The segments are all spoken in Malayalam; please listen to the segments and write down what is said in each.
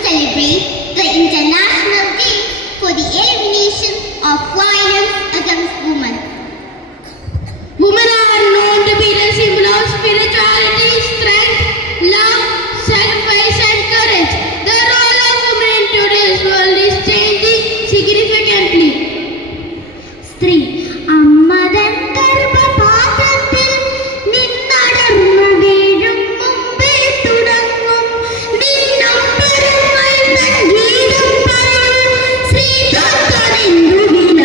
celebrate the International Day for the Elimination of Violence Against Women. Women are known to be the symbol of spirituality, strength, love, sacrifice and courage. The role of women in today's world is changing significantly. സ്ത്രീ അമ്മതൻ ഗർഭപാത്രത്തിൽ നിന്നടർന്നു വീഴും മുമ്പേ തുടങ്ങും നിന്നൊപ്പരങ്ങൾ തൻ ഗീതം പറയും ശ്രീതത്വമെന്തു വില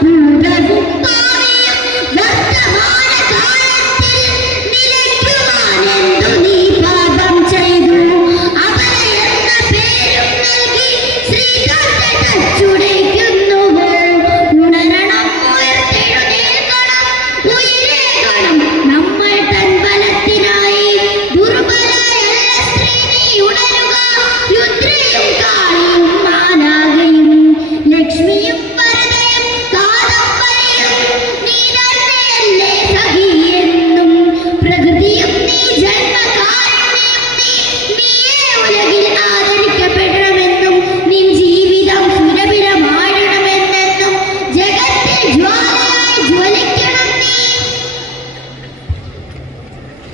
ഭൂതവും ഭാവിയും വർത്തമാനകാലത്തിൽ നിലയ്ക്കുവാനെന്തു നീ പാപം ചെയ്തു അപരയെന്ന പേരും നൽകി ശ്രീതത്തെ തച്ചുടയ്ക്കുന്നുവോ ഉണരണം ഉയർത്തെഴുന്നേൽക്കണം ഉയരേകണം നമ്മൾ തൻ ബലത്തിനായി ദുർബലയല്ല സ്ത്രീ നീ ഉണരുക രുദ്രയും കാളിയും മാലാകയും ലക്ഷ്മിയും വരദയും കാദംബരിയും നീ തന്നെയല്ലേ സഖിയെന്നും പ്രകൃതിയും നീ ജന്മകാരുണ്യം നീയേ ഉലകിൽ ആദരിക്കപ്പെടണമെന്നും നിൻ ജീവിതം സുരഭിലമാഴണമെന്നെന്നും ജഗത്തിൽ ജ്വാലയായി ജ്വലിക്കണം നീ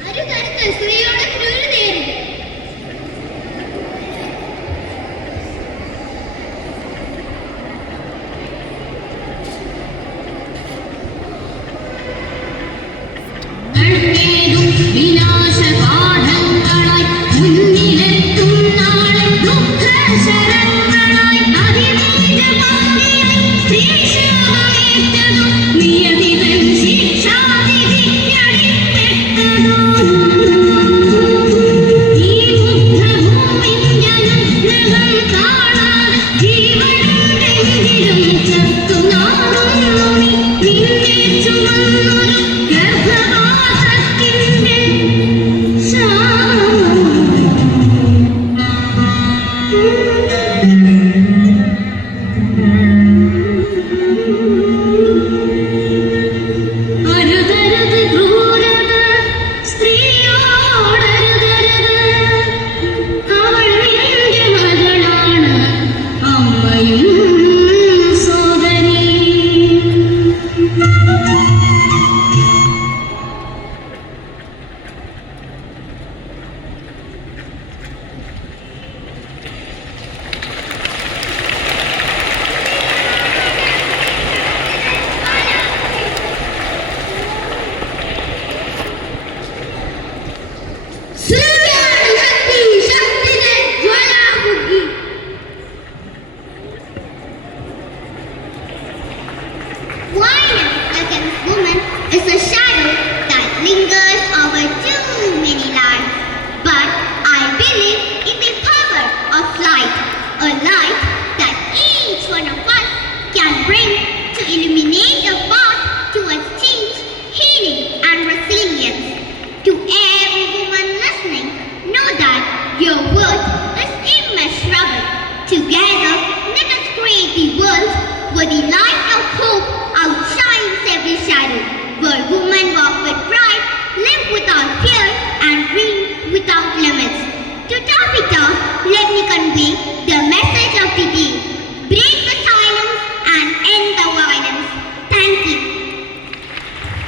അരുതരുത് സ്ത്രീയോട് ക്രൂരത നേരിടും വിനാശപാഠങ്ങളായി മുന്നിലെത്തും നാളെ ദുഃഖശരങ്ങളായി അതിനീതമാകിയായി ശ്രീശാമേറ്റതും നിയതിതൻ ശിക്ഷാവിധിക്കടിപ്പെട്ടതും ഈ ബുദ്ധഭൂമിന്റെ നഗ്നകൾ കാണാതെ ജീവനുണ്ടെങ്കിലും ചത്തുനാളുന്നു നീ നിന്നെ ചുമന്നൊരു ഗർഭപാത്രത്തിന്റെ ശാപം അരുതരുത് ക്രൂരത സ്ത്രീയോടരുതരുത് അവൾ നിന്റെ മകളാണ് അമ്മയും സോദരി Sir!